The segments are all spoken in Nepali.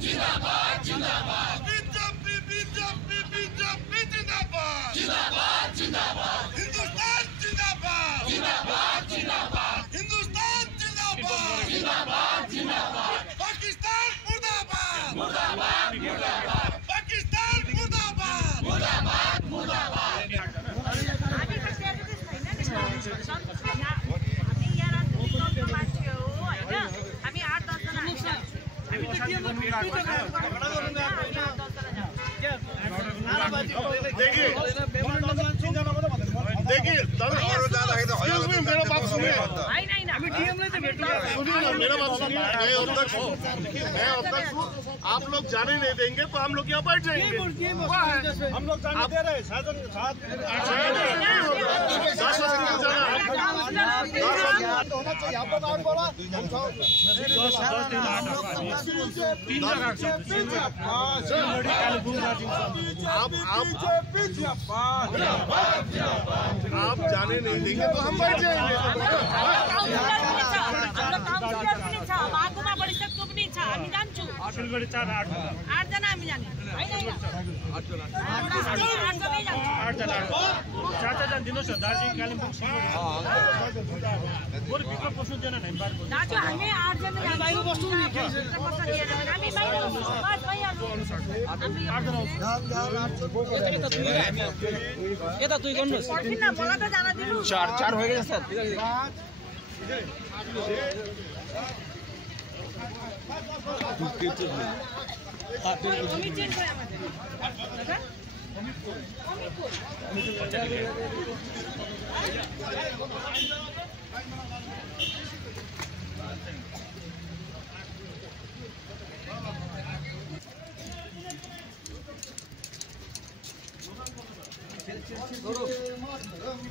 जिंदाबाद जिंदाबाद बीजेपी बीजेपी बीजेपी जिंदाबाद जिंदाबाद जिंदाबाद हिंदुस्तान जिंदाबाद जिंदाबाद जिंदाबाद हिंदुस्तान जिंदाबाद जिंदाबाद जिंदाबाद पाकिस्तान मुर्दाबाद मुर्दाबाद मुर्दाबाद पाकिस्तान मुर्दाबाद मुर्दाबाद मुर्दाबाद देखिए मेरा बात सुनिए मेरा बात सुनिए मैं अब तक आप लोग जाने नहीं देंगे तो हम लोग यहाँ बैठ जाएंगे हम लोग जाने दे रहे आप जाने नहीं देंगे तो हम बैठ जाएंगे सिलगढी 4 8 जना हामी जाने चाचा जान दिनुहोस् दार्जिलिङ कालिम्पोङ सिलगढी भित्र पस्नु दिएन नि दाजु हामी 8 जना बाहिर बस्नु नि हामी बाहिर बस्नु बस भइहाल्यो यता दुई गर्नुस् किन मलाई त जान दिनु 4 हो गयो सर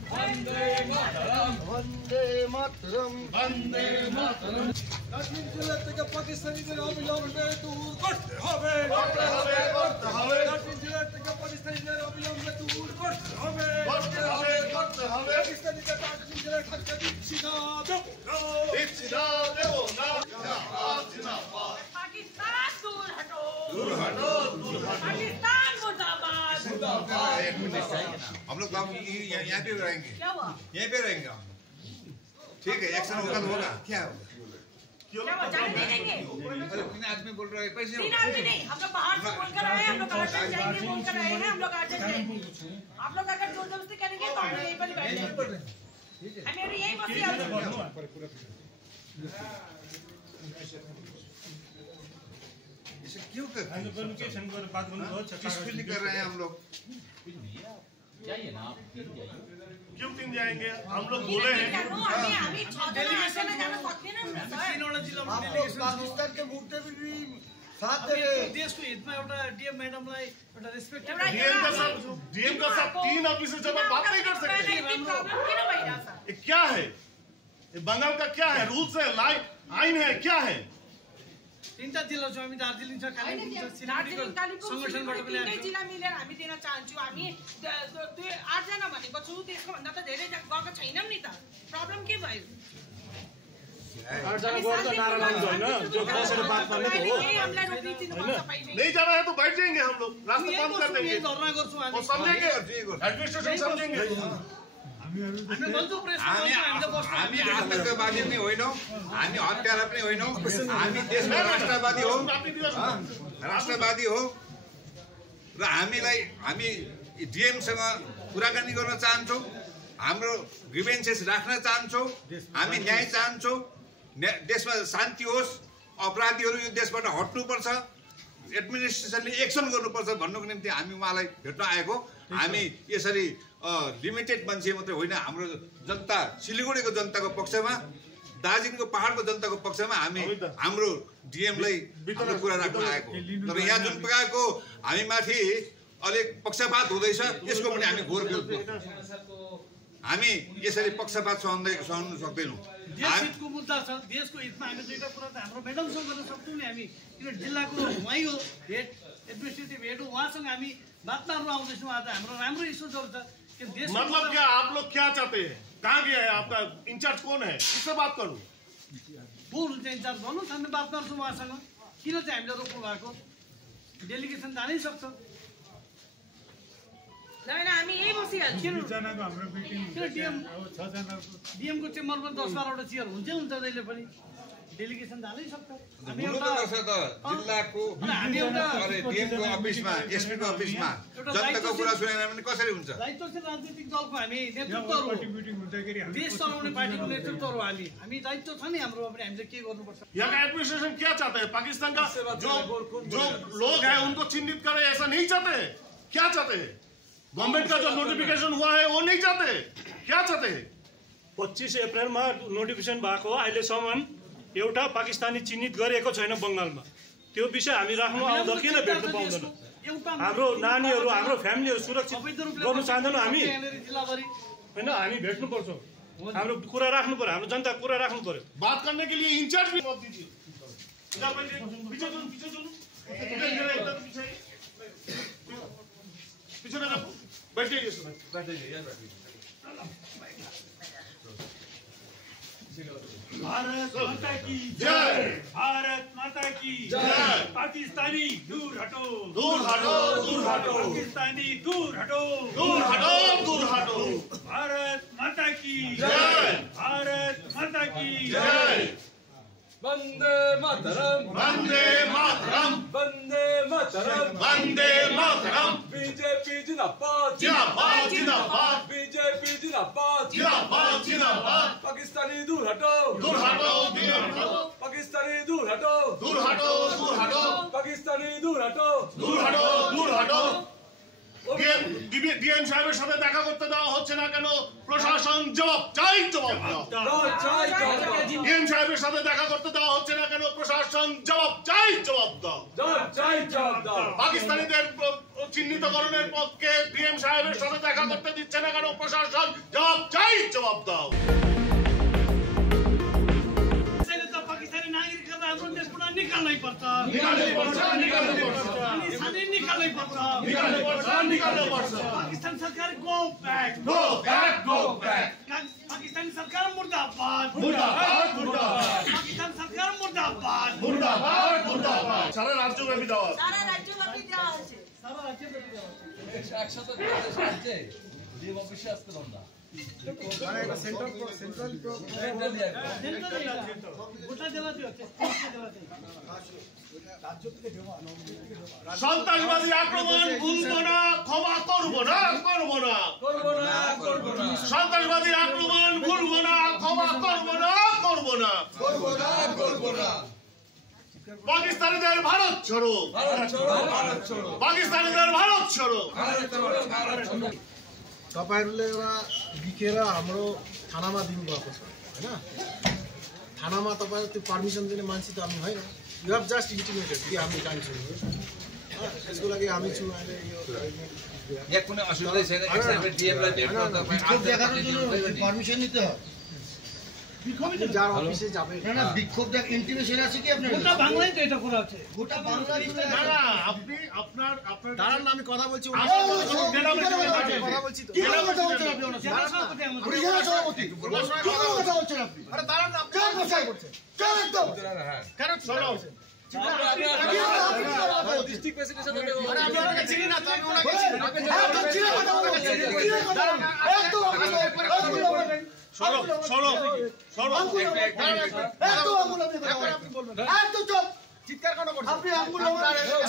वंदे मातरम वंदे मातरम वंदे मातरम কাশ্মীর জেলা থেকে পাকিস্তানিদের অবিলম্বে দূর করতে হবে কাশ্মীর জেলা থেকে পাকিস্তানিদের অবিলম্বে দূর করতে হবে পাকিস্তানিদের কাশ্মীর জেলায় থাকতে দিচ্ছি না দেব না পাকিস্তান দূর হটো পাকিস্তান मुर्दाबाद हम लोग यहाँ पे रहेंगे क्या हुआ यहीं पे रहेंगे ठीक है एक्शन होगा तो होगा क्या होगा जाने नहीं देंगे अरे 3 आदमी बोल रहे हैं पैसे 3 आदमी नहीं हम लोग बाहर से बोल कर आए हैं हम लोग अर्जेंट जाएंगे बोल कर आए हैं हम लोग अर्जेंट जाएंगे आप लोग अगर जोर जबरदस्ती करेंगे तो हम यहीं पर बैठ जाएंगे हमें यही मसला इसे क्यों कर रहे हैं पीसफुली कर रहे हैं हम लोग जाइए ना आप क्यों 3 जाएंगे हम लोग बोले हैं पाकिस्तान के मुद्दे में भी साथ देश को हितमा एउटा डीएम मैडमलाई एउटा रेस्पेक्ट डीएम का सब 3 ऑफिसर जब बात नहीं कर सकते ये क्या है ये बंगाल का क्या है रूल्स है आइन है क्या है 3टा जिल्ला छ हामी दार्जिलिङ छ कालिम्पोङ छ सिलगढीको संगठनबाट पनि तीनै जिल्ला मिलेर हामी दिन चाहन्छु हामी 8 जना भनेको छु त्यसको भन्दा त धेरै गएको छैनौं नि त प्रब्लम के भयो 8 जना गएर त नारा लाग्छ हैन जो कसरी बात मान्ने त हो हामीलाई रोक्नु दिनुपर्छ तपाईले नहीं जाना है तो बैठ जाएंगे हम लोग रास्ता बंद कर देंगे धरना गर्छु हामी और समझेंगे एडमिनिस्ट्रेशन समझेंगे हामी आतंकवादी पनि होइनौं हामी हत्यारा पनि होइनौं हामी देशको राष्ट्रवादी हो र हामी डीएम सँग कुराकानी गर्न चाहन्छौं हाम्रो ग्रीभेन्सेस राख्न चाहन्छौं हामी न्याय चाहन्छौं देशमा शान्ति होस् अपराधीहरू यो देशबाट हट्नुपर्छ एडमिनिस्ट्रेसनले एक्सन गर्नुपर्छ भन्नुको निम्ति हामी उहाँलाई भेट्न आएको हामी यसरी लिमिटेड मान्छे मात्रै होइन हाम्रो जनता सिलगढीको जनताको पक्षमा दार्जिलिङको पहाडको जनताको पक्षमा हामी हाम्रो डीएमलाई हाम्रो कुरा राख्न आएको तर यहाँ जुन प्रकारको हामी माथि अलिक पक्षपात हुँदैछ यसको पनि हामी घोर विरोध हामी यसरी पक्षपात सहन सक्दैनौँ देशको मुद्दा छ देशको हितमा हामी दुईटा कुरा त हाम्रो मेडमसँग गर्न सक्छौँ नि हामी किन जिल्लाको उहाँ हो हेड एडमिनिस्ट्रेटिभ हेड उहाँसँग हामी बात मार्न आउँदैछौँ आज हाम्रो राम्रो इस्युजहरू छ कि देश मतलब क्या आप लोग क्या चाहते हैं कहाँ गया है आपका इंचार्ज कौन है किससे बात करूँ को हुन्छ इन्चार्ज भन्नुहोस् हामी बात गर्छौँ उहाँसँग किन चाहिँ हामीलाई रोक्नु भएको डेलिगेसन जानै सक्छ डिएमको चेम्बरमा 10-12वटा चेयर हुन्छै हुन्छ जहिले पनि डेलिगेसन जानै सक्छ हामी एउटा जिल्लाको डिएमको अफिसमा एसपीको अफिसमा जनताको कुरा सुनेन भने कसरी हुन्छ दायित्वशील राजनीतिक दलको हामी नेतृत्वहरू देश चलाउने पार्टीको नेतृत्वहरू हामी दायित्व छ नि हाम्रो पनि हामीले के गर्नुपर्छ यहाँ का एडमिनिस्ट्रेशन क्या चाहता है पाकिस्तान का जो लोग हैं उनको चिन्हित करे ऐसा नहीं चाहते क्या चाहते हैं गवर्नमेंट का जो नोटिफिकेशन हुआ है वो नहीं चाहते क्या चाहते हैं 25 अप्रिलमा नोटिफिकेसन भएको अहिलेसम्म एउटा पाकिस्तानी चिन्हित गरिएको छैन बंगालमा त्यो विषय हामी राख्नु आउँदा किन भेट्नु पाउँदैन हाम्रो नानीहरू हाम्रो फ्यामिलीहरू सुरक्षित गर्नु चाहँदैनौ हामी हैन हामी भेट्नु पर्छ हाम्रो कुरा राख्नु पर्यो हाम्रो जनता कुरा राख्नु पर्यो बात करने के लिए इंचार्ज भी मत दीजिए पीछे ना बैठिए भारत माता की जय भारत माता की जय पाकिस्तानी दूर हटो दूर हटो दूर हटो पाकिस्तानी दूर हटो दूर हटो दूर हटो भारत माता की जय भारत माता की जय वंदे मातरम वंदे मातरम वंदे मातरम वंदे मातरम बीजेपी जिंदाबाद जिंदाबाद जिंदाबाद बीजेपी जिंदाबाद जिंदाबाद जिंदाबाद पाकिस्तानी दूर हटो दूर हटो पाकिस्तानी दूर हटो दूर हटो दूर हटो पाकिस्तानी दूर हटो दूर हटो दूर हटो ডিএম সাহেবের সাথে দেখা করতে দেওয়া হচ্ছে না কেন প্রশাসন জবাব চাই জবাব দাও ডিএম সাহেবের সাথে দেখা করতে দেওয়া হচ্ছে না কেন প্রশাসন জবাব চাই জবাব দাও পাকিস্তানিদের চিহ্নিতকরণের পক্ষে ডিএম সাহেবের সাথে দেখা করতে দিচ্ছে না কেন প্রশাসন জবাব চাই জবাব দাও पाकिस्तानी नागरिकहरूलाई हाम्रो देशबाट निकाल्नै पर्छ पाकिस्तान सरकार गो बैक पाकिस्तानी सरकार मुर्दाबाद पाकिस्तान सरकार मुर्दाबाद সারা রাজ্যব্যাপী দেওয়া সন্ত্রাসবাদী আক্রমণ ভুলব না ক্ষমা করব না সন্ত্রাসবাদী আক্রমণ ভুলব না ক্ষমা করব না পাকিস্তানিদের ভারত छोड़ो পাকিস্তানিদের ভারত छोड़ो तपाईहरुले एउटा बिकेर हाम्रो थानामा दिनुभएको छ हैन थानामा तपाईहरु त्यो परमिसन दिने मान्छे त हामी होइन यु हेभ जस्ट इन्टिमेटेड कि हामी जान्छौँ त्यसको लागि हामी छु अहिले यो यहाँ कुनै असुविधा छैन एकसाथै डिएमलाई भेट्न तपाईं परमिसन नि त বিক্ষোভ যার অফিসে যাবে না বিক্ষোভ দেখ ইন্টিমেশন আছে কি আপনার গোটা বাংলায় তো এটা করা আছে গোটা বাংলায় না না আপনি আপনার দাঁড়ান না আমি কথা বলছি কথা বলছি তো কি কথা বলছেন আপনি জেলা সভাপতি আমি জেলা সভাপতি কি কথা বলছেন আপনি আরে দাঁড়ান না কেন কথা করছেন কেন একদম কেন চলো ডিস্ট্রিক্ট প্রেসিডেন্টের সাথে আরে আমি ওনাকে চিনি না তো আমি ওনাকে চিনি না একদম চিৎকার কেন করছেন আপনি আঙ্গুল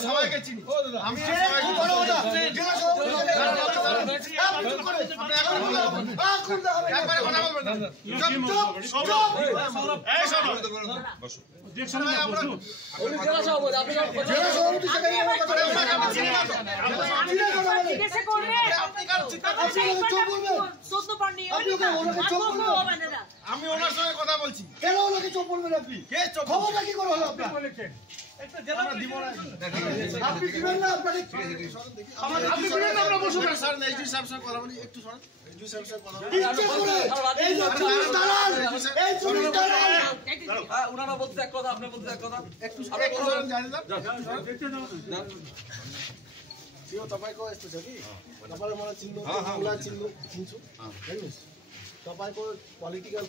সবাইকে চিনি আমি আমি ওনার সঙ্গে কথা বলছি কেন ওনাকে চোখ বলবেন আপনি ক্ষমতা কি করে হলো আপনার আপনি দিবেন না আপনাকে আপনি দিবেন না আমরা বসুন স্যার এইচডি সাহেব সঙ্গে কথা বলি একটু শুনুন এইচডি সাহেব সঙ্গে কথা বলি এই লোক দালাল এই পুলিশ দালাল হ্যাঁ ওনারা বলতে এক কথা আপনি বলতে এক কথা একটু শুনুন জানেন না यो तपाईको यस्तो छ कि तपाईले मलाई चिन्नु मलाई चिन्छु हेर्नुस् तपाईको पोलिटिकल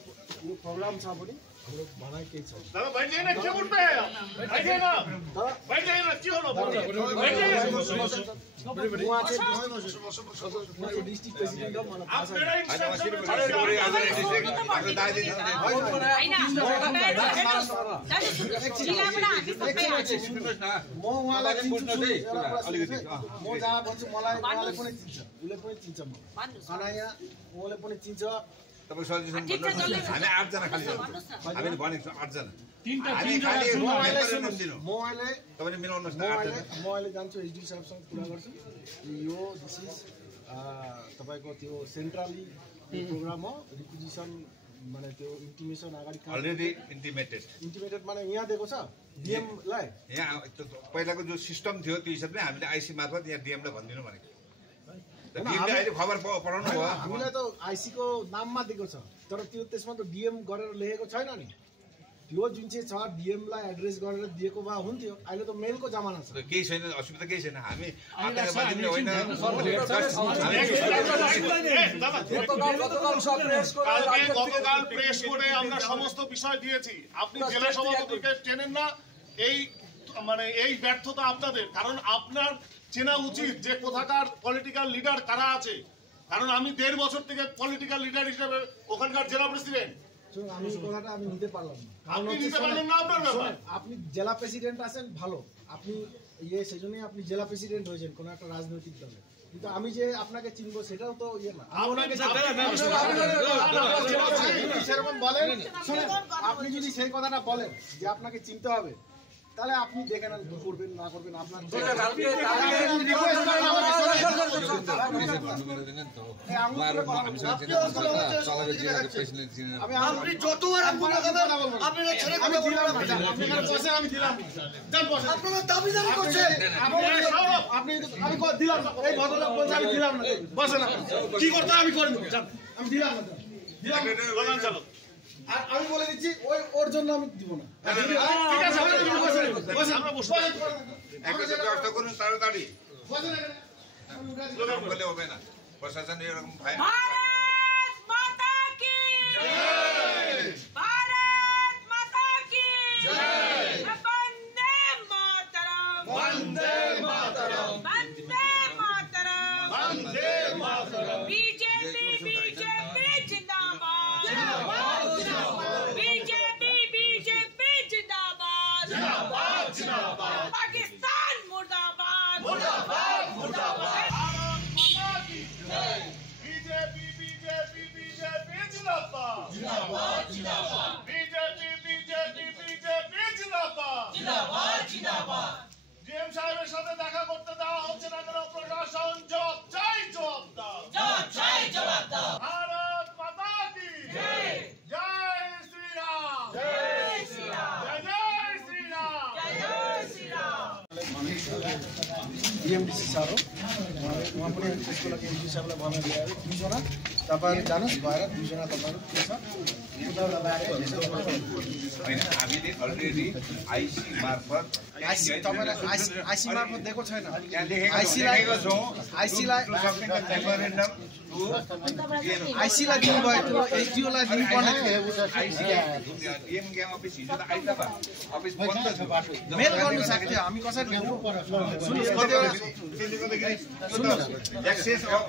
यो प्रोग्राम छ भने हम लोग बनाए केही छ दादा बैठ जाइए ना, क्यों उठते हैं आप? बैठ जाइए ना, बैठ जाइए ना, क्यों ना बैठ जाइए। उहाँ चाहिँ डिस्ट्रिक्ट प्रेसिडेन्ट हो मलाई थाहा आप छ मेरा म उहाँलाई चिन्छु म जहाँ भन्छु मलाई उहाँले पनि चिन्छ उसले पनि चिन्छ म अनाया उहाँले पनि चिन्छ तपाईँ सजेसन भन्नुहोस् हामी 8 जना खाली छौँ हामीले भनेको छौँ 8 जना तीनटा हामी खाली म दिनु अहिले तपाईले मिलाउनुहोस् न 8 जना म अहिले जान्छु एसडी साहबसँग कुरा गर्छु यो दिस इज तपाईको त्यो सेन्ट्रली प्रोग्राम हो रिक्विजिसन माने त्यो इन्टिमेसन अगाडि अलरेडी इन्टिमेटेड माने यहाँ दिएको छ डीएम लाई यहाँ पहिलाको जो सिस्टम थियो त्यो हिसाबले हामीले आइसी मार्फत यहाँ डीएम लाई भन्दिनु भनेको डीएमले अहिले खबर पठाउनु भयो हामीलाई त आइसी को नाममा दिएको छ तर त्यो त्यसमा त डीएम गरेर लेखेको छैन नि त्यो जुन चाहिँ छ डीएम लाई एड्रेस गरेर दिएको भए हुन्थ्यो अहिले त मेलको जमाना छ केही छैन असुविधा केही छैन हामी होइन গতকাল প্রেস করে আমরা সমস্ত বিষয় দিয়েছি আপনি জেলা সভাপতিকে চেনেন না এই মানে এই ব্যর্থতা আপনাদের কারণ আপনার চেনা উচিত যে কোথাকার পলিটিক্যাল লিডার কারা আছে কারণ আমি 1.5 বছর থেকে পলিটিক্যাল লিডার হিসেবে ওখানকার জেলা প্রেসিডেন্ট আমি কথাটা আমি নিতে পারলাম না আপনি নিতে পারলেন না আপনার ব্যাপার আপনি জেলা প্রেসিডেন্ট আছেন ভালো আপনি সেজন্যই আপনি জেলা প্রেসিডেন্ট হয়েছেন কোন একটা রাজনৈতিক দলে কিন্তু আমি যে আপনাকে চিনবো সেটাও তো ইয়ে না সেরকম বলেন শুনেন আপনি যদি সেই কথাটা বলেন যে আপনাকে চিনতে হবে তাহলে আপনি দেখেন করবেন না করবেন আপনার আমি যতবার আমি দিলাম আপনারা দাবি দাবি করছেন আপনি আমি দিলাম না এই ভদ্রলোক বলছে আমি দিলাম না বসেন কি করতে আমি করে দেবো আমি দিলাম না দিলাম আর আমি বলে দিচ্ছি ওই ওর জন্য আমি দিব না ঠিক আছে আমরা বসে একটা ব্যবস্থা করুন তাড়াতাড়ি বলে হবে না প্রশাসন এরকম ভাই भारत माता की जय भारत माता की जय वंदे मातरम वंदे मातरम वंदे मातरम वंदे मातरम बीजेपी बीजेपी जिंदाबाद जिंदाबाद जिंदाबाद बीजेपी बीजेपी जिंदाबाद जिंदाबाद जिंदाबाद पाकिस्तान मुर्दाबाद मुर्दाबाद मुर्दाबाद बीजेपी बीजेपी बीजेपी जिंदाबाद जिंदाबाद जिंदाबाद बीजेपी बीजेपी बीजेपी जिंदाबाद जिंदाबाद जिंदाबाद डीएम साहेবের সাথে দেখা করতে দেওয়া হচ্ছে না কেন প্রশাসন জবাব চাই জবাব দাও जवाब चाहिए जवाब दो भारत माता की जय जय श्री राम जय श्री राम जय श्री राम जय श्री राम डिएमडिसी सर हो उहाँ पनि त्यसको लागि एमडी साहबलाई भनेर ल्याएर 2 जना तपाईहरु जानुस् भएर 2 जना तपाईहरु के छ होइन हामीले अलरेडी आइसी मार्फत आइसी मार्फत दिएको छैन यहाँ लेखेको छौँ आइसीलाई मेमोरेन्डम आइसीलाई दिनुभयो त्यो एसडिओलाई दिनुपर्ने डीएम ग्याङ अफिस हिजो त आइतबार अफिस बन्द छ मेल गर्नु सक्थ्यो हामी कसरी ल्याउनु सुन्नुस् कतिवटा एक्सेस अफ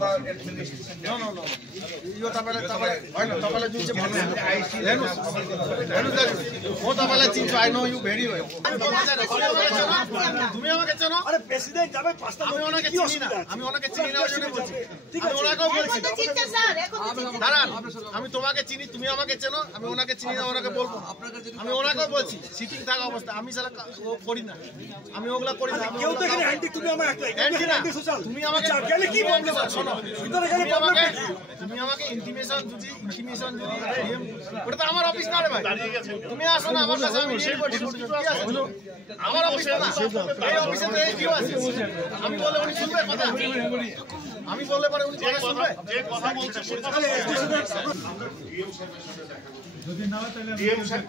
द एडमिनिस्ट्रेसन नो यो तपाईलाई होइन तपाईलाई जुन चाहिँ भन्नु हेर्नुस् म तपाईलाई चिन्छु I know you very well তুমি আমাকে চেনো আরে প্রেসিডেন্ট যাবে পাঁচটা আমি ওনাকে চিনি না আমি ওনাকে চিনি না ওই বলছি আমি ওনাকেও বলছি দাঁড়ান আমি তোমাকে চিনি তুমি আমাকে চেনো আমি ওনাকে চিনি না ওনাকে বলবো আমি ওনাকেও বলছি সিটিং থাকা অবস্থা আমি সারা করি না আমি ওগুলা করি না কেউ তো এখানে অ্যান্টি তুমি আমার একটা অ্যান্টি না তুমি আমাকে গেলে কি বলতে শোনো ভিতরে গেলে তুমি আমাকে ইন্টিমেশন যদি ওটা তো আমার অফিস না রে ভাই তুমি আসো না আমার কাছে আমি আমার অফিস না এই অফিসে তো এই কেউ আছে আমি বলে উনি শুনবে কথা আমি বললে পরে উনি কথা শুনবে যে কথা বলছে সে কথা আমরা ডিএম সাহেবের সাথে দেখা যদি না হয় তাহলে ডিএম সাহেব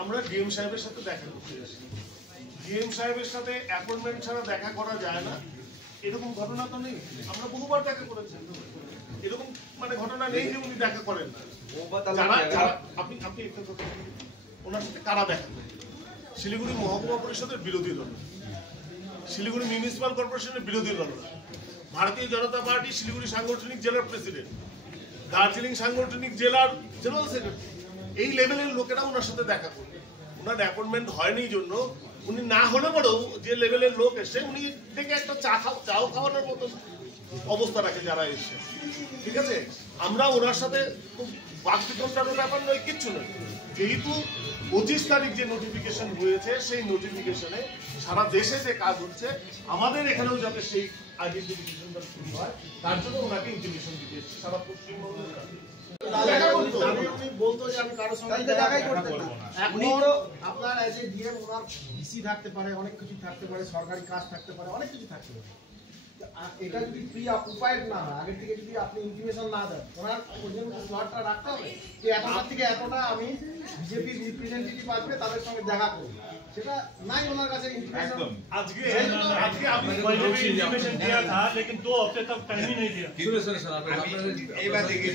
আমরা ডিএম সাহেবের সাথে দেখা করতে এসেছি ডিএম সাহেবের সাথে অ্যাপয়েন্টমেন্ট ছাড়া দেখা করা যায় না এরকম ঘটনা তো নেই আমরা বহুবার দেখা করেছি এরকম মানে ঘটনা নেই যে উনি দেখা করেন না। যারা আপনি একটা কথা ওনার সাথে কারা দেখা করেন? শিলিগুড়ি মহকুমা পরিষদের বিরোধী দল, শিলিগুড়ি মিউনিসিপাল কর্পোরেশনের বিরোধী দল, ভারতীয় জনতা পার্টি শিলিগুড়ি সাংগঠনিক জেলার প্রেসিডেন্ট, দার্জিলিং সাংগঠনিক জেলার জেনারেল সেক্রেটারি, এই লেভেলের লোকেরা ওনার সাথে দেখা করবে। ওনার অ্যাপয়েন্টমেন্ট হয়নি জন্য উনি না হলে পরেও যে লেভেলের লোক এসে উনি ডেকে একটা চাও খাওয়ানোর মতো অবস্থা রাখে যারা এসে, ঠিক আছে। আমরা ওনার সাথে খুব বাকবিতণ্ডার ব্যাপার নয়, কিচ্ছু নয়। যেহেতু 25 তারিখ যে নোটিফিকেশন হয়েছে সেই নোটিফিকেশনে সারা দেশে যে কাজ হচ্ছে, আমাদের এখানেও যাতে সেই আইডেন্টিফিকেশনটা শুরু হয় তার জন্য ওনাকে ইনফরমেশন দিতে এসেছি সারা পশ্চিমবঙ্গের। আপনার as a DM owner VC থাকতে পারে, অনেক কিছু থাকতে পারে, সরকারি কাজ থাকতে পারে, অনেক কিছু থাকতে পারে। এটা যদি প্রি অকুপাইড না হয়, আগের থেকে যদি আপনি ইনফরমেশন না দেন, ওনার পর্যন্ত স্লটটা রাখতে হবে যে এতটা থেকে এতটা আমি বিজেপি রিপ্রেজেন্টেটিভ আসবে তাদের সঙ্গে দেখা করব, সেটা নাই ওনার কাছে ইনফরমেশন। আজকে আপনি ইনফরমেশন दिया था लेकिन 2 हफ्ते तक टाइम ही नहीं दिया। এই বাত দেখি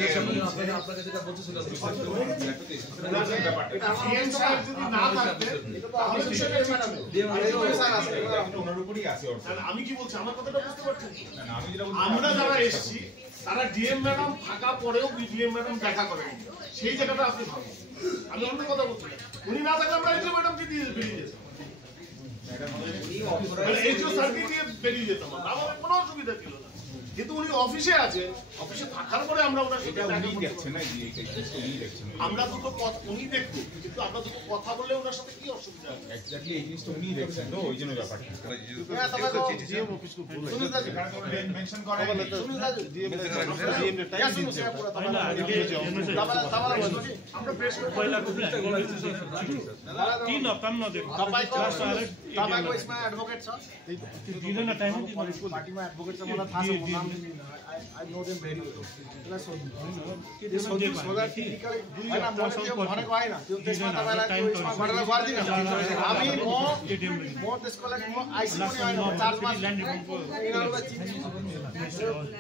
আপনাকে যেটা বলছি সেটা যদি না থাকবে তাহলে বিষয়টা ম্যাডাম ওনার উপরই আছে। আমি কি বলছি আমার কথাটা বুঝতে পারছেন? আমরা যারা এসেছি তারা ডিএম ম্যাডাম থাকা পরেও ডিএম ম্যাডাম দেখা করেন, সেই জায়গাটা আপনি ভাবুন। আমি অন্য কথা বলছি, উনি না থাকলে আমরা ডিএম ম্যাডামকে দিয়ে বেরিয়ে যেতাম, এইচও সার্ভিস দিয়ে বেরিয়ে যেতাম, আমাদের কোনো অসুবিধা ছিল না। কিন্তু উনি অফিসে আছে, অফিসে থাকার পরে আমরা ওনার সাথে দেখা করছি না, আমরা দুটো কথা উনি দেখুন, কিন্তু আমরা দুটো কথা বললে ওনার সাথে কি অসুবিধা আছে? এক্স্যাক্টলি এই জিনিসটা উনি দেখছেন তো, ওই জন্য ব্যাপারটা মেনশন করে আমরা প্রেস पहिला को 3 हप्ता में नदेऊ तपाईको यसमा एडभोकेट छ, दिदैन टाइम पार्टीमा एडभोकेट छ, मलाई थाहा छ, म नाम I know them very well. त्यसलाई सोध्नु सोधा टेक्निकली हैन, म त्यो भनेको हैन, त्यो त्यसमा तपाईलाई त्यो यसमा गरेर गर्दिन हामी। म त्यसको लागि म आइसी पनि हैन, म चार्जमा यिनीहरुलाई चिन्छु,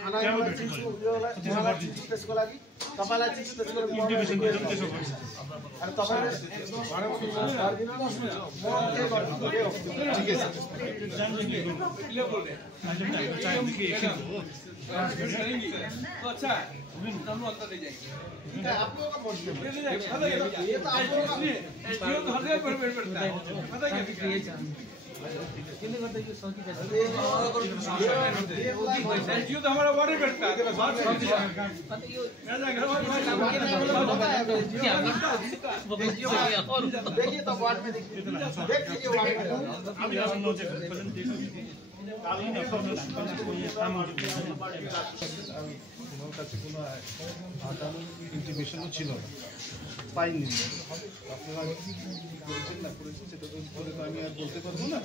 आनालाई चिन्छु, उनीहरुलाई चिन्छु, त्यसको लागि तपाईलाई चिन्छु, त्यसको लागि इन्टिमेसन दिनु त्यसो गर्छ। अनि तपाईले भनेको गर्दिन, म के गर्छु के हो, ठिकै छ। अच्छा हम लोग अंदर नहीं जाएंगे, आप लोगों का मर्जी है, ये तो आप लोगों का एसडीओ तो हर जगह पर बैठता है, पता है क्या एसडीओ तो हमारा वार्ड में बैठता है, देखिए तो वार्ड में देखिए वार्ड में ওনার কাছে কোনো ইন্টিমেশনও ছিল না, পাইনি। আপনারা কি করেছেন না করেছেন সেটা তো আমি আর বলতে পারবো না,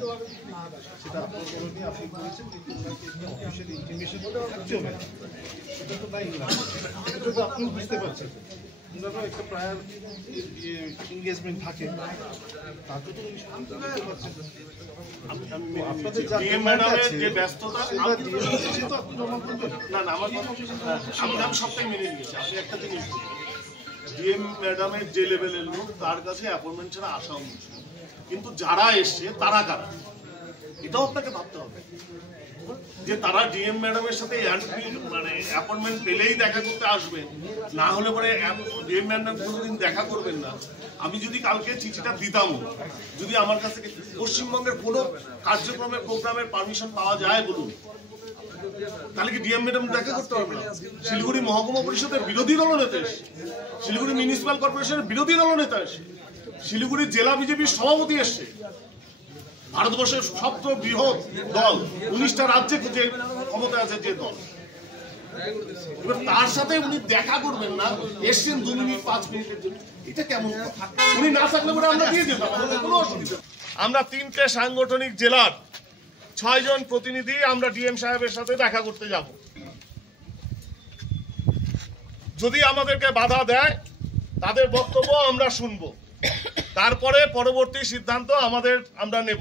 সেটা আপনার করণীয় আপনি করেছেন, কিন্তু ওনাকে অফিসিয়াল ইন্টিমেশন চলে সেটা তো নাই না, এটা তো আপনিও বুঝতে পারছেন। ওনারও একটা প্রায়ার এনগেজমেন্ট থাকে, তাকে তো বুঝতে পারছেন। আপনাদের যে ব্যস্ততা না না আমার আমি সবটাই মেনে নিয়েছি। আপনি একটা জিনিস ডিএম ম্যাডামের যে লেভেলের লোক তার কাছে অ্যাপয়েন্টমেন্ট ছাড়া আসা উচিত, কিন্তু যারা এসছে তারা কারা এটাও আপনাকে ভাবতে হবে যে তারা ডিএম ম্যাডামের সাথে মানে অ্যাপয়েন্টমেন্ট পেলেই দেখা করতে আসবেন, না হলে পরে ডিএম ম্যাডাম কোনোদিন দেখা করবেন না। আমি যদি কালকে চিঠিটা দিতাম, যদি আমার কাছ থেকে পশ্চিমবঙ্গের কোনো কার্যক্রমের প্রোগ্রামের পারমিশন পাওয়া যায় বলুন, তাহলে কি ডিএম ম্যাডাম দেখা করতে পারবে না? শিলিগুড়ি মহকুমা পরিষদের বিরোধী দলনেতা এসে, শিলিগুড়ি মিউনিসিপাল কর্পোরেশনের বিরোধী দলনেতা এসে, শিলিগুড়ি জেলা বিজেপির সভাপতি এসছে, ভারতবর্ষের সবচেয়ে বৃহৎ দল 19টা রাজ্যে যে ক্ষমতা আছে যে দল, এবার তার সাথে উনি দেখা করবেন না, এসছেন 2 মিনিট 5 মিনিটের জন্য, এটা কেমন? উনি না থাকলে পরে আমরা দিয়ে যেতাম, আমাদের কোনো অসুবিধা। আমরা 3টে সাংগঠনিক জেলার 6 জন প্রতিনিধি আমরা ডিএম সাহেবের সাথে দেখা করতে যাব। যদি আমাদেরকে বাধা দেয় তাদের বক্তব্য আমরা শুনবো, তারপরে পরবর্তী সিদ্ধান্ত আমরা নেব।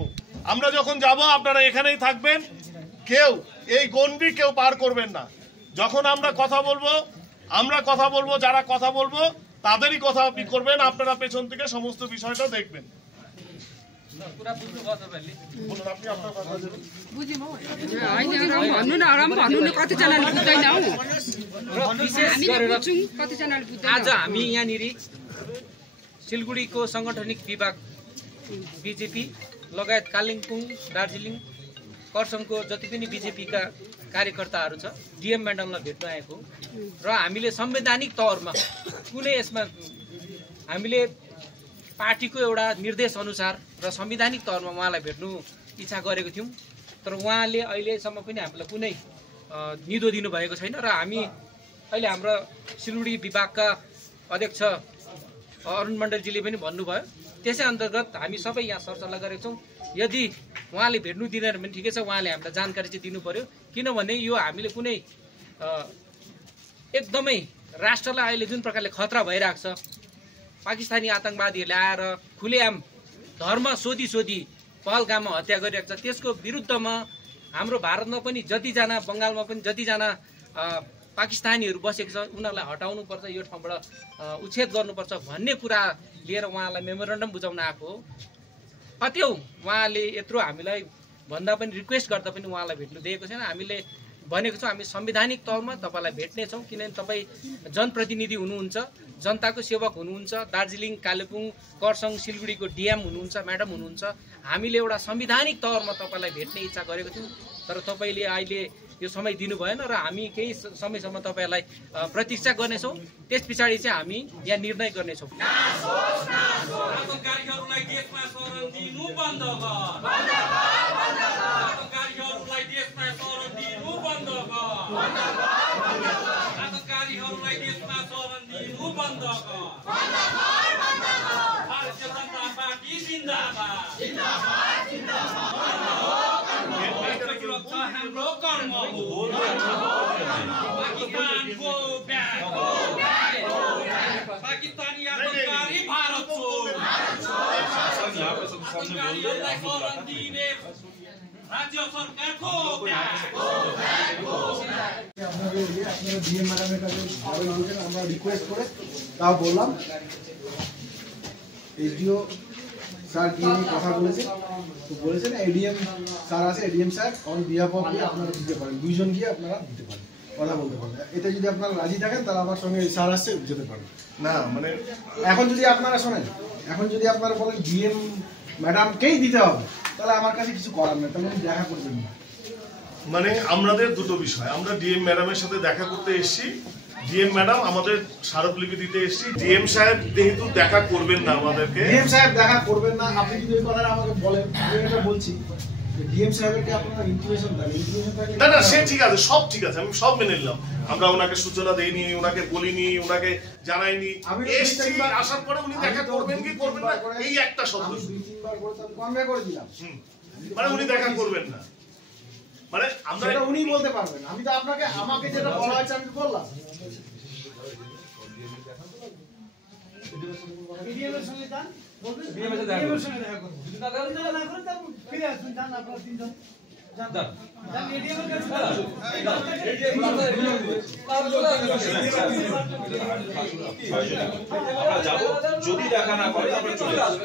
আমরা যখন যাব আপনারা এখানেই থাকবেন, কেউ এই গণ্ডি কেউ পার করবেন না। যখন আমরা কথা বলবো আমরা কথা বলবো, যারা কথা বলবো তাদেরই কথা আপনি করবেন, আপনারা পেছন থেকে সমস্ত বিষয়টা দেখবেন। বলুন, আপনি আপনার কথা বলুন। आज हामी यहाँनिर सिलगढीको साङ्गठनिक विभाग बीजेपी लगायत कालिम्पोङ, दार्जिलिङ, खरसाङको जति पनि बीजेपीका कार्यकर्ताहरू छ डीएम म्याडमलाई भेट्न आएको र हामीले संवैधानिक तौरमा कुनै यसमा हामीले पार्टीको एउटा निर्देश अनुसार र संवैधानिक तौरमा उहाँलाई भेट्नु इच्छा गरेको थियौँ, तर उहाँले अहिलेसम्म पनि हामीलाई कुनै निदो दिनुभएको छैन र हामी अहिले हाम्रो सिलगढी विभागका अध्यक्ष अरुण मण्डलजीले पनि भन्नुभयो, त्यसै अन्तर्गत हामी सबै यहाँ सरसल्लाह गरेका छौँ। यदि उहाँले भेट्नु दिँदैन भने ठिकै छ, उहाँले हामीलाई जानकारी चाहिँ दिनु पर्यो, किनभने यो हामीले कुनै एकदमै राष्ट्रलाई अहिले जुन प्रकारले खतरा भइरहेको छ, पाकिस्तानी आतङ्कवादीहरूले आएर खुलेआम धर्म सोधी पहलगाममा हत्या गरिरहेको छ, त्यसको विरुद्धमा हाम्रो भारतमा पनि जतिजना, बङ्गालमा पनि जतिजना पाकिस्तानीहरू बसेको छ उनीहरूलाई हटाउनुपर्छ, यो ठाउँबाट उच्छेद गर्नुपर्छ भन्ने कुरा लिएर उहाँलाई मेमोरेन्डम बुझाउन आएको हो। कत्यौ उहाँले यत्रो हामीलाई भन्दा पनि रिक्वेस्ट गर्दा पनि उहाँलाई भेट्नु दिएको छैन। हामीले भनेको छौँ हामी संवैधानिक तौरमा तपाईँलाई भेट्नेछौँ, किनभने तपाईँ जनप्रतिनिधि हुनुहुन्छ, जनताको सेवक हुनुहुन्छ, दार्जिलिङ, कालेबुङ, खरसाङ, सिलगढीको डिएम हुनुहुन्छ, म्याडम हुनुहुन्छ। हामीले एउटा संवैधानिक तौरमा तपाईँलाई भेट्ने इच्छा गरेको थियौँ, तर तपाईँले अहिले यो समय दिनु भएन र हामी केही समयसम्म तपाईँलाई प्रतीक्षा गर्नेछौँ, त्यस पछाडि चाहिँ हामी यहाँ निर्णय गर्नेछौँ। हाम्रो कर्म हो पाकिस्तानी आतंककारी भारत छोड आतंककारीहरूलाई शरण दिने राज्य सरकारको আপনারা ডিএম ম্যাডামের কাছে আবেদন করেছেন, আমরা রিকোয়েস্ট করে তাও বললাম। এসডিও স্যার কি কথা বলেছেন, তো বলেছেন এডিএম স্যার আছে, ADM sir on behalf of আপনারা দিতে পারেন, দুইজন গিয়ে আপনারা দিতে পারেন, কথা বলতে পারেন। এতে যদি আপনারা রাজি থাকেন তাহলে আমার সঙ্গে স্যার আসছে যেতে পারেন। না মানে এখন যদি আপনারা শোনেন, এখন যদি আপনারা বলেন ডিএম ম্যাডামকেই দিতে হবে, তাহলে আমার কাছে কিছু করার নেই, তাহলে দেখা করবেন না। মানে আমাদের দুটো বিষয়, আমরা ডিএম ম্যাডামের সাথে দেখা করতে এসেছি, ডিএম ম্যাডাম আমাদের স্মারকলিপি দিতে এসেছি। ডিএম সাহেব যেহেতু দেখা করবেন না আমাদেরকে, ডিএম সাহেব দেখা করবেন না, আপনি যদি এই কথাটা আমাকে বলেন, আমি এটা বলছি ডিএম সাহেবকে আপনারা ইনফরমেশন দেন, ইনফরমেশন থাকে না না সে ঠিক আছে, সব ঠিক আছে, আমি সব মেনে নিলাম। আমরা ওনাকে সূচনা দেইনি, ওনাকে বলিনি, ওনাকে জানাইনি, এসেছি, আসার পরে উনি দেখা করবেন কি করবেন না এই একটা শব্দ দুই তিনবার করে আমি কনভে করে দিলাম, মানে উনি দেখা করবেন না, মানে আমরা সেটা উনি বলতে পারবেন। আমি তো আপনাকে আমাকে যেটা বলা হয়েছে আমি বললাম। এডিএমের সঙ্গে যান, বলবেন এডিএমের সঙ্গে দেখা করব, যদি না করেন তারপর ফিরে আসুন, যান আপনারা তিনজন যান যান এডিএমের কাছে আমরা যাব, যদি দেখা না করে আমরা চলে আসব।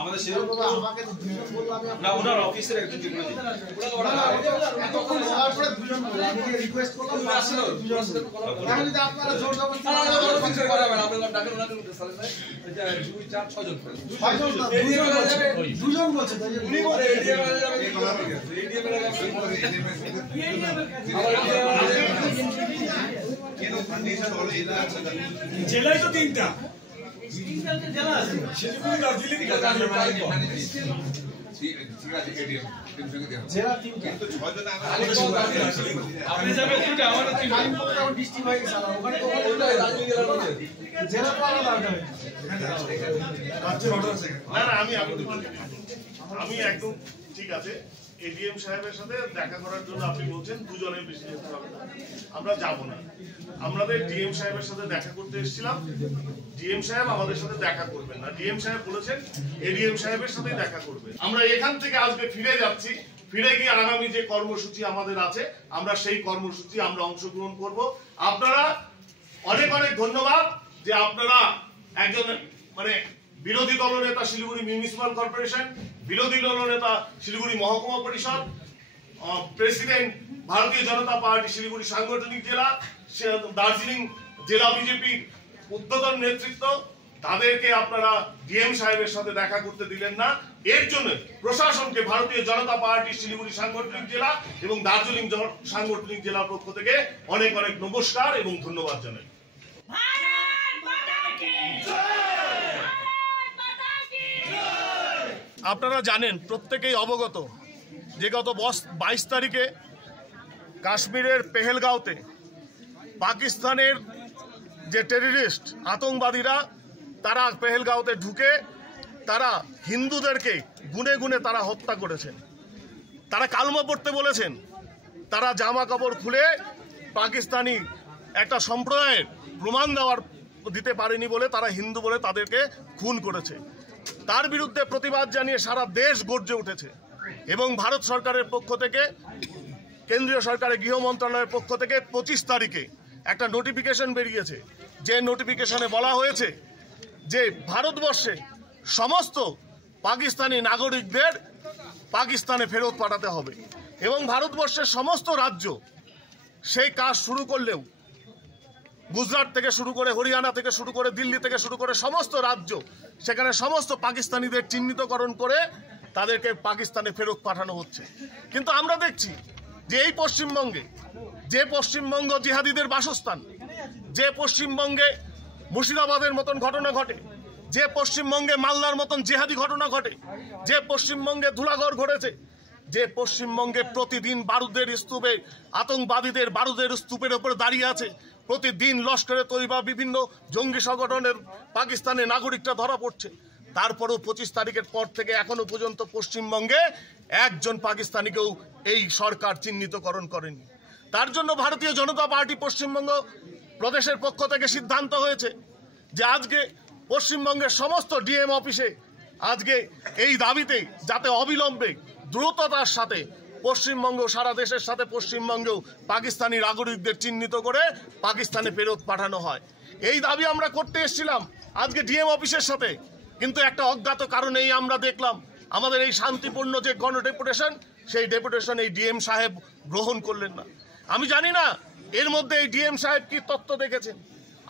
আমাদের সেরকম আমাকে বললাম না, ওনার অফিসের একজন এতক্ষণ হওয়ার পরে দুজন বলে আমি রিকোয়েস্ট করলাম এখন যদি আপনারা জোর জবরদস্তি দুজন বলছে উনি জেলায় তো তিনটা জেলা আছে, দার্জিলিং জেলা তিনটা আপনি যাবেন দুটা, আমাদের তিনটা ডিস্ট্রিক্ট হয়ে গেছে, ওখানে তো জেলা তো আলাদা হবে, রাজ্যের অর্ডার আছে। না না আমি একদম ঠিক আছে। এডিএম সাহেবের সাথে দেখা করার জন্য আপনি বলছেন দুজনের বেশি যেতে হবে না, আমরা যাব না। আমাদের ডিএম সাহেবের সাথে দেখা করতে এসেছিলাম, ডিএম সাহেব আমাদের সাথে দেখা করবেন না, ডিএম সাহেব বলেছেন এডিএম সাহেবের সাথে দেখা করবেন। আমরা এখান থেকে আজকে ফিরে যাচ্ছি, ফিরে গিয়ে আগামী যে কর্মসূচি আমাদের আছে আমরা সেই কর্মসূচি আমরা অংশগ্রহণ করব। আপনারা অনেক অনেক ধন্যবাদ যে আপনারা একজন মানে বিরোধী দলনেতা শিলিগুড়ি মিউনিসিপাল কর্পোরেশন, বিরোধী দলনেতা শিলিগুড়ি মহকুমা পরিষদ, প্রেসিডেন্ট ভারতীয় জনতা পার্টি শিলিগুড়ি সাংগঠনিক জেলা, দার্জিলিং জেলা বিজেপির উদ্বোধন নেতৃত্ব, তাদেরকে আপনারা ডিএম সাহেবের সাথে দেখা করতে দিলেন না। এর জন্য প্রশাসনকে ভারতীয় জনতা পার্টি শিলিগুড়ি সাংগঠনিক জেলা এবং দার্জিলিং সাংগঠনিক জেলার পক্ষ থেকে অনেক অনেক নমস্কার এবং ধন্যবাদ জানাই। আপনারা জানেন, প্রত্যেকেই অবগত যে গত 22 তারিখে কাশ্মীরের পেহেলগাঁওতে পাকিস্তানের যে টেররিস্ট আতঙ্কবাদীরা তারা পেহেলগাঁওতে ঢুকে তারা হিন্দুদেরকে গুনে গুনে তারা হত্যা করেছেন। তারা কালমা পড়তে বলেছেন, তারা জামা কাপড় খুলে পাকিস্তানি একটা সম্প্রদায়ের প্রমাণ দিতে পারেনি বলে তারা হিন্দু বলে তাদেরকে খুন করেছে। তার বিরুদ্ধে প্রতিবাদ জানিয়ে সারা দেশ গর্জে উঠেছে এবং ভারত সরকারের পক্ষ থেকে, কেন্দ্রীয় সরকারের গৃহ মন্ত্রণালয়ের পক্ষ থেকে 25 তারিখে একটা নোটিফিকেশন বেরিয়েছে, যে নোটিফিকেশনে বলা হয়েছে যে ভারতবর্ষে সমস্ত পাকিস্তানি নাগরিকদের পাকিস্তানে ফেরত পাঠাতে হবে এবং ভারতবর্ষের সমস্ত রাজ্য সেই কাজ শুরু করলেও গুজরাট থেকে শুরু করে, হরিয়ানা থেকে শুরু করে, দিল্লি থেকে শুরু করে সমস্ত রাজ্য সেখানে সমস্ত পাকিস্তানিদের চিহ্নিতকরণ করে তাদেরকে পাকিস্তানে ফেরত পাঠানো হচ্ছে। কিন্তু আমরা দেখছি যে এই পশ্চিমবঙ্গে, যে পশ্চিমবঙ্গ জিহাদিদের বাসস্থান, যে পশ্চিমবঙ্গে মুর্শিদাবাদের মতন ঘটনা ঘটে, যে পশ্চিমবঙ্গে মালদার মতন জিহাদি ঘটনা ঘটে, যে পশ্চিমবঙ্গে ধুলাগড় ঘটেছে, যে পশ্চিমবঙ্গে প্রতিদিন বারুদের স্তূপে আতঙ্কবাদীদের বারুদের স্তূপের উপরে দাঁড়িয়ে আছে, প্রতিদিন লস্করে তৈবা বিভিন্ন জঙ্গি সংগঠনের পাকিস্তানি নাগরিকরা ধরা পড়ছে, তারপরেও 25 তারিখের পর থেকে এখনো পর্যন্ত পশ্চিমবঙ্গে একজন পাকিস্তানিকেও এই সরকার চিহ্নিতকরণ করেনি। তার জন্য ভারতীয় জনতা পার্টি পশ্চিমবঙ্গ প্রদেশের পক্ষ থেকে সিদ্ধান্ত হয়েছে যে আজকে পশ্চিমবঙ্গের সমস্ত ডিএম অফিসে আজকে এই দাবিতে যাতে অবিলম্বে দ্রুততার সাথে পশ্চিমবঙ্গ, সারা দেশের সাথে পশ্চিমবঙ্গেও পাকিস্তানি নাগরিকদের চিহ্নিত করে পাকিস্তানে ফেরত পাঠানো হয়। এই দাবি আমরা করতে এসেছিলাম আজকে ডিএম অফিসের সাথে, কিন্তু একটা অজ্ঞাত কারণেই আমরা দেখলাম আমাদের এই শান্তিপূর্ণ যে গণ ডেপুটেশন, সেই ডেপুটেশন এই ডিএম সাহেব গ্রহণ করলেন না। আমি জানি না এর মধ্যে এই ডিএম সাহেব কি তত্ত্ব দেখেছেন।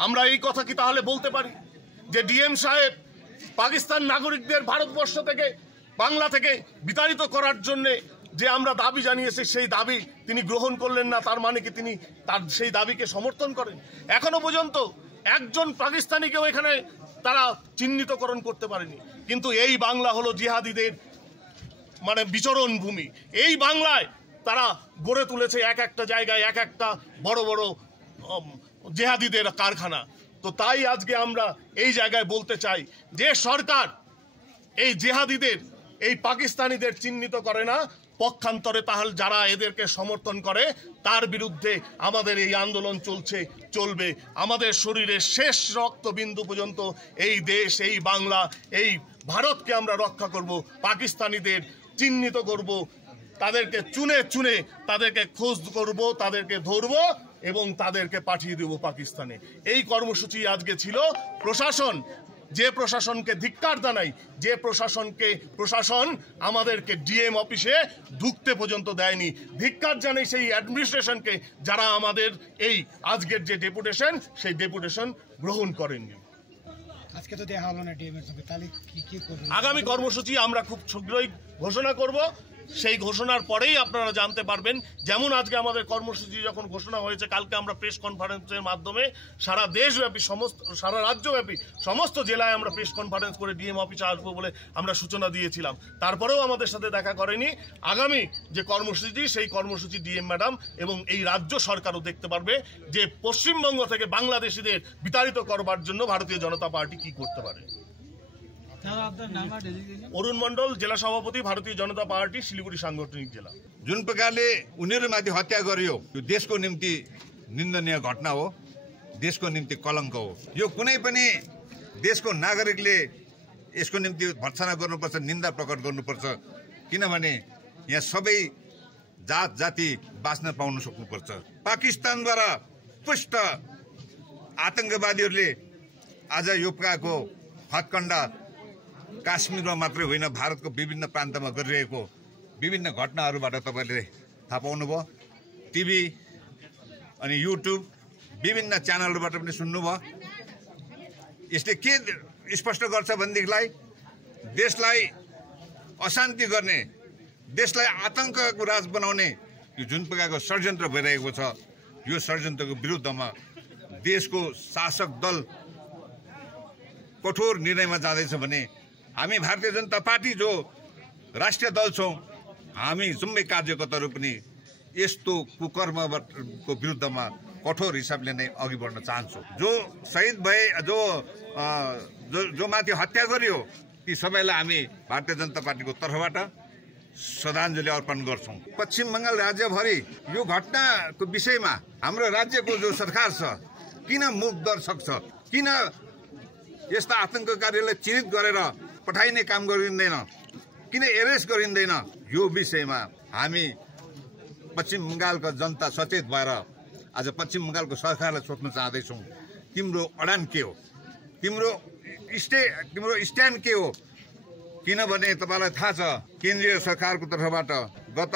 আমরা এই কথা কি তাহলে বলতে পারি যে ডিএম সাহেব পাকিস্তান নাগরিকদের ভারতবর্ষ থেকে, বাংলা থেকে বিতাড়িত করার জন্যে যে আমরা দাবি জানিয়েছি সেই দাবি তিনি গ্রহণ করলেন না, তার মানে কি তিনি তার সেই দাবিকে সমর্থন করেন? এখনো পর্যন্ত একজন পাকিস্তানিকেও এখানে তারা চিহ্নিতকরণ করতে পারেনি। কিন্তু এই বাংলা হলো জিহাদিদের মানে বিচরণ ভূমি। এই বাংলায় তারা গড়ে তুলেছে এক একটা জায়গায় এক একটা বড় বড় জিহাদিদের কারখানা। তো তাই আজকে আমরা এই জায়গায় বলতে চাই যে সরকার এই জিহাদিদের, এই পাকিস্তানিদের চিহ্নিত করে না, পক্ষান্তরে তাহলে যারা এদেরকে সমর্থন করে তার বিরুদ্ধে আমাদের এই আন্দোলন চলবে। আমাদের শরীরের শেষ রক্তবিন্দু পর্যন্ত এই দেশ, এই বাংলা, এই ভারতকে আমরা রক্ষা করব, পাকিস্তানিদের চিহ্নিত করব, তাদেরকে চুনে চুনে তাদেরকে খোঁজ করব, তাদেরকে ধরব এবং তাদেরকে পাঠিয়ে দেব পাকিস্তানে। এই কর্মসূচি আজকে ছিল। প্রশাসন, যে প্রশাসনকে ধিক্কার জানাই, যে প্রশাসন আমাদেরকে ডিএম অফিসে ঢুকতে পর্যন্ত দেয়নি, ধিক্কার জানাই সেই অ্যাডমিনিস্ট্রেশনকে যারা আমাদের এই আজকের যে ডেপুটেশন সেই ডেপুটেশন গ্রহণ করেননি। আজকে তো দেখা হলো না ডিএম এর সঙ্গে, তাহলে কি করবেন? আগামী কর্মসূচি আমরা খুব শীঘ্রই ঘোষণা করব। সেই ঘোষণার পরেই আপনারা জানতে পারবেন। যেমন আজকে আমাদের কর্মসূচি যখন ঘোষণা হয়েছে, কালকে আমরা প্রেস কনফারেন্সের মাধ্যমে সারা দেশব্যাপী সারা রাজ্যব্যাপী সমস্ত জেলায় আমরা প্রেস কনফারেন্স করে ডিএম অফিসে আসবো বলে আমরা সূচনা দিয়েছিলাম। তারপরেও আমাদের সাথে দেখা করেনি। আগামী যে কর্মসূচি, সেই কর্মসূচি ডিএম ম্যাডাম এবং এই রাজ্য সরকারও দেখতে পারবে যে পশ্চিমবঙ্গ থেকে বাংলাদেশিদের বিতাড়িত করবার জন্য ভারতীয় জনতা পার্টি কি করতে পারে। अरुण मण्डल, जिला सभापति, भारतीय जनता पार्टी, सिलिगुडी सांगठनिक जिला। जुन प्रकारले उनीहरूमाथि हत्या गरियो यो देशको निम्ति निन्दनीय घटना हो, देशको निम्ति कलङ्क हो। यो कुनै पनि देशको नागरिकले यसको निम्ति भर्त्सना गर्नुपर्छ, निन्दा प्रकट गर्नुपर्छ। किनभने यहाँ सबै जात जाति बाँच्न पाउन सक्नुपर्छ। पाकिस्तानद्वारा पुष्ट आतंकवादीहरूले आज यो प्रकारको हत्कण्ड काश्मीरमा मात्रै होइन भारतको विभिन्न प्रान्तमा गरिरहेको विभिन्न घटनाहरूबाट तपाईँले थाहा पाउनुभयो। टिभी अनि युट्युब विभिन्न च्यानलबाट पनि सुन्नुभयो। यसले के स्पष्ट गर्छ भनेदेखिलाई देशलाई अशान्ति गर्ने, देशलाई आतंकको राज बनाउने यो जुन प्रकारको षड्यन्त्र भइरहेको छ, यो षड्यन्त्रको विरुद्धमा देशको शासक दल कठोर निर्णयमा जाँदैछ भने हामी भारतीय जनता पार्टी जो राष्ट्रिय दल छौँ, हामी जम्मै कार्यकर्ताहरू पनि यस्तो कुकर्मको विरुद्धमा कठोर हिसाबले नै अघि बढ्न चाहन्छौँ। जो शहीद भए, जो माथि हत्या गरियो, ती सबैलाई हामी भारतीय जनता पार्टीको तर्फबाट श्रद्धाञ्जली अर्पण गर्छौँ। पश्चिम बङ्गाल राज्यभरि यो घटनाको विषयमा हाम्रो राज्यको जो सरकार छ किन मुख दर्शक छ, किन यस्ता आतंककारीलाई चिन्हित गरेर पठाइने काम गरिँदैन, किन एरेस्ट गरिँदैन, यो विषयमा हामी पश्चिम बङ्गालका जनता सचेत भएर आज पश्चिम बङ्गालको सरकारलाई सोध्न चाहँदैछौँ, तिम्रो अडान के हो, तिम्रो स्ट्यान्ड के हो। किनभने तपाईँलाई थाहा छ केन्द्रीय सरकारको तर्फबाट गत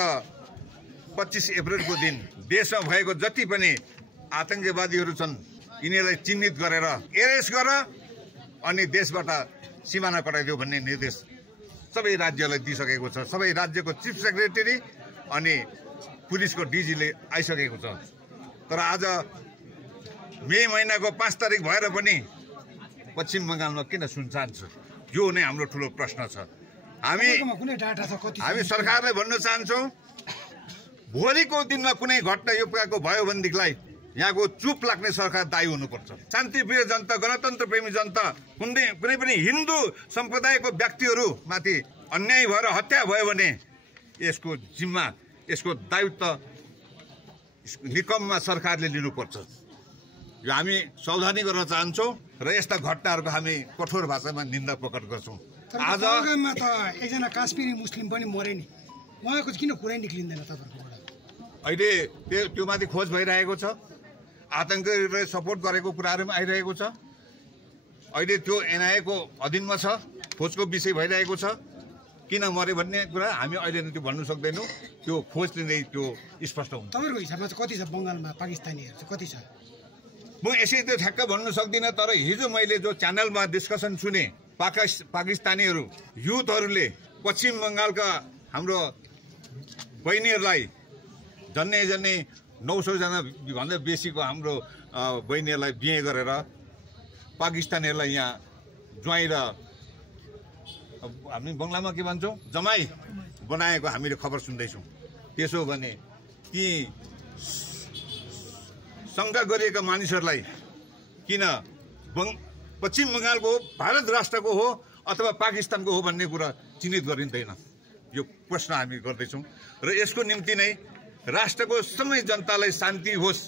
25 अप्रिलको दिन देशमा भएको जति पनि आतंकवादीहरू छन् यिनीहरूलाई चिन्हित गरेर एरेस्ट गर अनि देशबाट सिमाना कटाइदियो भन्ने निर्देश सबै राज्यलाई दिइसकेको छ। सबै राज्यको चिफ सेक्रेटरी अनि पुलिसको डिजीले आइसकेको छ। तर आज मे महिनाको 5 तारिक भएर पनि पश्चिम बङ्गालमा किन सुनसान छ, यो नै हाम्रो ठुलो प्रश्न छ। हामी सरकारलाई भन्न चाहन्छौँ, भोलिको दिनमा कुनै घटना यो प्रकारको भयो भनेदेखिलाई यहाँको चुप लाग्ने सरकार दायी हुनुपर्छ। शान्तिप्रिय जनता, गणतन्त्र प्रेमी जनता, कुनै पनि हिन्दू सम्प्रदायको व्यक्तिहरू माथि अन्याय भएर हत्या भयो भने यसको जिम्मा, यसको दायित्व निकममा सरकारले लिनुपर्छ। यो हामी सावधानी गर्न चाहन्छौँ र यस्ता घटनाहरूको हामी कठोर भाषामा निन्दा प्रकट गर्छौँ। आज त एकजना काश्मीरी मुस्लिम पनि मरे नि, उहाँको किन कुरै निक्लिँदैन तपाईँहरूकोबाट? अहिले त्यो माथि खोज भइरहेको छ, आतंकीहरूलाई सपोर्ट गरेको कुराहरू पनि आइरहेको छ। अहिले त्यो एनआईएको अधीनमा छ, खोजको विषय भइरहेको छ। किन मरे भन्ने कुरा हामी अहिले नै त्यो भन्नु सक्दैनौँ, त्यो खोजले नै त्यो स्पष्ट हुन्छ। तपाईँहरूको हिसाबमा चाहिँ कति छ बङ्गालमा पाकिस्तानीहरू चाहिँ कति छ? म यसै त्यो ठ्याक्क भन्नु सक्दिनँ, तर हिजो मैले जो च्यानलमा डिस्कसन सुने, पाकिस्तानीहरू युथहरूले पश्चिम बङ्गालका हाम्रो बहिनीहरूलाई जन्नै 900जना भन्दा बेसीको हाम्रो बहिनीहरूलाई बिहे गरेर पाकिस्तानीहरूलाई यहाँ ज्वाइँ र हामी बङ्गलामा के भन्छौँ जमाई बनाएको हामीले खबर सुन्दैछौँ। त्यसो भने ती शङ्का गरिएका मानिसहरूलाई किन पश्चिम बङ्गालको हो, भारत राष्ट्रको हो अथवा पाकिस्तानको हो भन्ने कुरा चिन्हित गरिँदैन, यो प्रश्न हामी गर्दैछौँ। र यसको निम्ति नै राष्ट्रको सबै जनतालाई शान्ति होस्,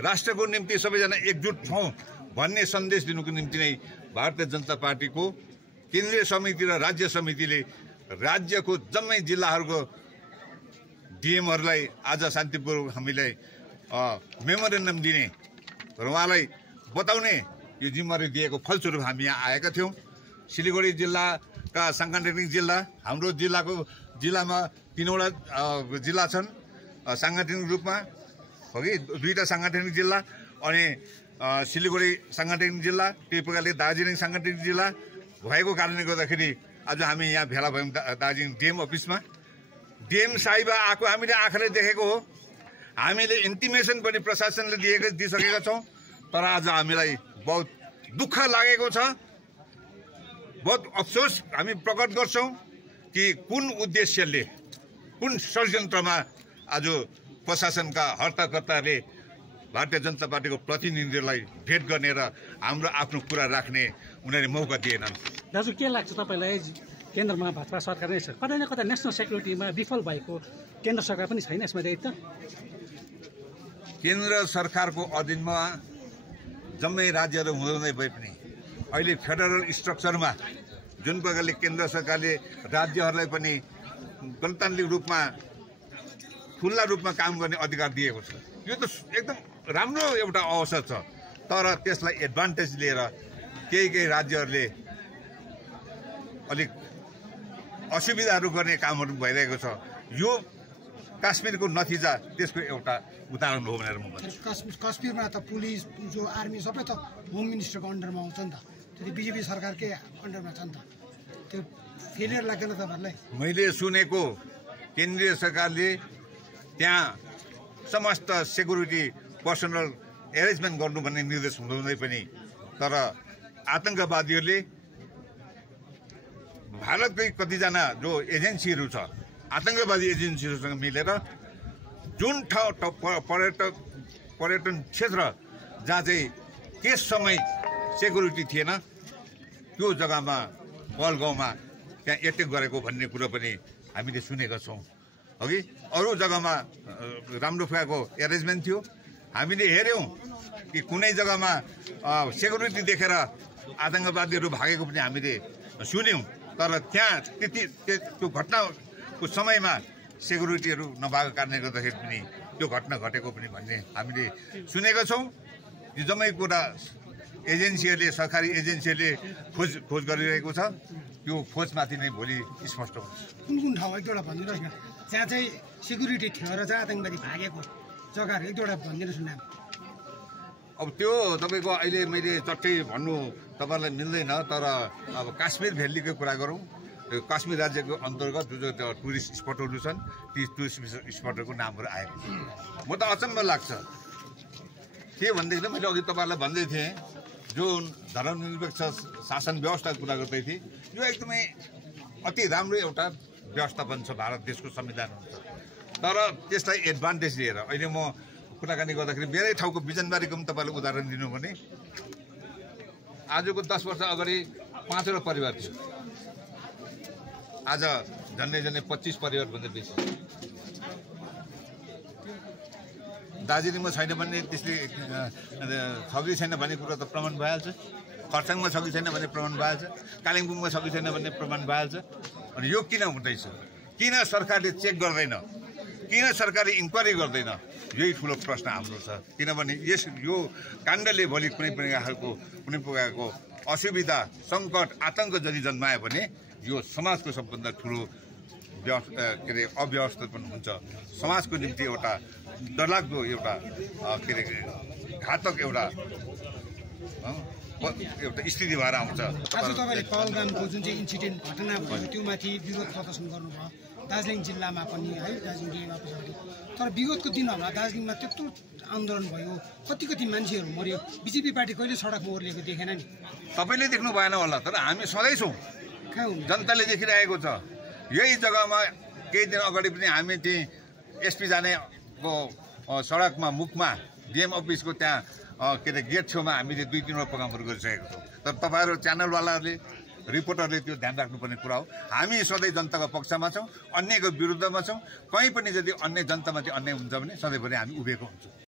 राष्ट्रको निम्ति सबैजना एकजुट हौँ भन्ने सन्देश दिनुको निम्ति नै भारतीय जनता पार्टीको केन्द्रीय समिति र राज्य समितिले राज्यको जम्मै जिल्लाहरूको डिएमहरूलाई आज शान्तिपूर्वक हामीलाई मेमोरेन्डम दिने र उहाँलाई बताउने यो जिम्मेवारी दिएको फलस्वरूप हामी यहाँ आएका थियौँ। सिलिगुडी जिल्लाका साङ्गठनिक जिल्ला, हाम्रो जिल्लामा 3वटा जिल्ला छन् साङ्गठनिक रूपमा, हो कि 2टा साङ्गठनिक जिल्ला अनि सिलिगुडी साङ्गठनिक जिल्ला, त्यही प्रकारले दार्जिलिङ साङ्गठनिक जिल्ला भएको कारणले गर्दाखेरि आज हामी यहाँ भेला भयौँ दार्जिलिङ डिएम अफिसमा। डिएम साहिब आएको हामीले आँखाले देखेको हो, हामीले इन्टिमेसन पनि प्रशासनले दिइसकेका छौँ। तर आज हामीलाई बहुत दुःख लागेको छ, बहुत अफसोस हामी प्रकट गर्छौँ कि कुन उद्देश्यले, कुन षड्यन्त्रमा आज प्रशासनका हर्ताकर्ताले भारतीय जनता पार्टीको प्रतिनिधिहरूलाई भेट गर्ने र हाम्रो आफ्नो कुरा राख्ने उनीहरूले मौका दिएनन्। दाजु के लाग्छ तपाईँलाई, केन्द्रमा भाजपा सरकार नै छ, कतै न कतै नेसनल सेक्युरिटीमा विफल भएको केन्द्र सरकार पनि छैन यसमा दायित्व? केन्द्र सरकारको अधीनमा जम्मै राज्यहरू हुँदै भए पनि अहिले फेडरल स्ट्रक्चरमा जुन प्रकारले केन्द्र सरकारले राज्यहरूलाई पनि गणतान्त्रिक रूपमा खुल्ला रूपमा काम गर्ने अधिकार दिएको छ, यो त एकदम राम्रो एउटा अवसर छ। तर त्यसलाई एडभान्टेज लिएर केही राज्यहरूले अलिक असुविधाहरू गर्ने कामहरू भइरहेको छ। यो काश्मीरको नतिजा त्यसको एउटा उदाहरण हो भनेर म भन्छु। काश्मीरमा त पुलिस जो आर्मी सबै त होम मिनिस्टरको अन्डरमा आउँछ नि त, त्यो बिजेपी सरकारकै अन्डरमा छ नि त, त्यो फेलियर लाग्दैन तपाईँहरूलाई? मैले सुनेको केन्द्रीय सरकारले त्यहाँ समस्त सेक्युरिटी पर्सनल एरेन्जमेन्ट गर्नु भन्ने निर्देश हुँदै पनि तर आतङ्कवादीहरूले भारतकै कतिजना जो एजेन्सीहरू छ आतङ्कवादी एजेन्सीहरूसँग मिलेर जुन ठाउँ पर्यटन क्षेत्र जहाँ चाहिँ त्यस समय सेक्युरिटी थिएन त्यो जग्गामा पहलगाउँमा त्यहाँ एटेक गरेको भन्ने कुरो पनि हामीले सुनेका छौँ। अघि अरू जग्गामा राम्रो प्रकारको एरेन्जमेन्ट थियो। हामीले हेऱ्यौँ कि कुनै जग्गामा सेक्युरिटी देखेर आतङ्कवादीहरू भागेको पनि हामीले सुन्यौँ, तर त्यहाँ त्यो घटनाको समयमा सेक्युरिटीहरू नभएको कारणले गर्दाखेरि पनि त्यो घटना घटेको पनि भन्ने हामीले सुनेका छौँ। यो जम्मै कुरा एजेन्सीहरूले सरकारी एजेन्सीहरूले खोज गरिरहेको छ। त्यो खोजमाथि नै भोलि स्पष्ट हुन्छ। कुन कुन ठाउँ एक दुईवटा भनिदिनुहोस् न, जहाँ चाहिँ सेक्युरिटी थियो र जहाँ आतङ्कवादी भागेको जग्गाहरू एक दुईवटा भनिदिनुहोस् न। अब त्यो तपाईँको अहिले मैले चट्टै भन्नु तपाईँलाई मिल्दैन, तर अब काश्मीर भ्यालीको कुरा गरौँ। काश्मीर राज्यको अन्तर्गत जो टुरिस्ट स्पटहरू छन् ती टुरिस्ट स्पटहरूको नामहरू आएको छ। म त अचम्म लाग्छ के भनेदेखि मैले अघि तपाईँहरूलाई भन्दै थिएँ जुन धर्मनिरपेक्ष शासन व्यवस्थाको कुरा गर्दै थिएँ, यो एकदमै अति राम्रो एउटा व्यवस्थापन छ भारत देशको संविधान हुन्छ। तर त्यसलाई एडभान्टेज लिएर अहिले म कुराकानी गर्दाखेरि मेरै ठाउँको बिजनबारीको पनि तपाईँलाई उदाहरण दिनु भने आजको 10 वर्ष अगाडि 5वटा परिवार थियो, आज झन्डै 25 परिवारभन्दा बेसी। दार्जिलिङमा छैन भन्ने त्यसले छ कि छैन भन्ने कुरो त प्रमाण भइहाल्छ, खरसाङमा छ कि छैन भन्ने प्रमाण भइहाल्छ, कालिम्पोङमा छ कि छैन भन्ने प्रमाण भइहाल्छ। अनि यो किन हुँदैछ? किन सरकारले चेक गर्दैन? किन सरकारले इन्क्वायरी गर्दैन? यही ठुलो प्रश्न हाम्रो छ। किनभने यो काण्डले भोलि कुनै प्रकारको असुविधा सङ्कट आतङ्क यदि जन्मायो भने यो समाजको सबभन्दा ठुलो अव्यवस्थापन हुन्छ। समाजको निम्ति एउटा डरलाग्दो एउटा घातक एउटा स्थिति भएर आउँछ। आज तपाईँले पहलगामको जुन चाहिँ इन्सिडेन्ट घटना भयो त्यो माथि विरोध प्रदर्शन गर्नुभयो दार्जिलिङ जिल्लामा पनि है, दार्जिलिङ जिल्लामा पनि। तर विगतको दिनहरूमा दार्जिलिङमा त्यत्रो आन्दोलन भयो, कति मान्छेहरू मर्यो, बिजेपी पार्टी कहिले सडकमा ओर्लिएको देखेन नि? तपाईँले देख्नु भएन होला, तर हामी सधैँ छौँ, जनताले देखिरहेको छ। यही जग्गामा केही दिन अगाडि पनि हामी त्यही एसपी जानेको सडकमा मुखमा डिएम अफिसको त्यहाँ गेट छेउमा हामीले 2-3वटा प्रोग्रामहरू गरिसकेको छौँ। तर तपाईँहरू च्यानलवालाहरूले रिपोर्टरले त्यो ध्यान राख्नुपर्ने कुरा हो। हामी सधैँ जनताको पक्षमा छौँ, अन्यको विरुद्धमा छौँ। कहीँ पनि यदि अन्य जनतामाथि अन्याय हुन्छ भने सधैँभरि हामी उभिएको हुन्छौँ।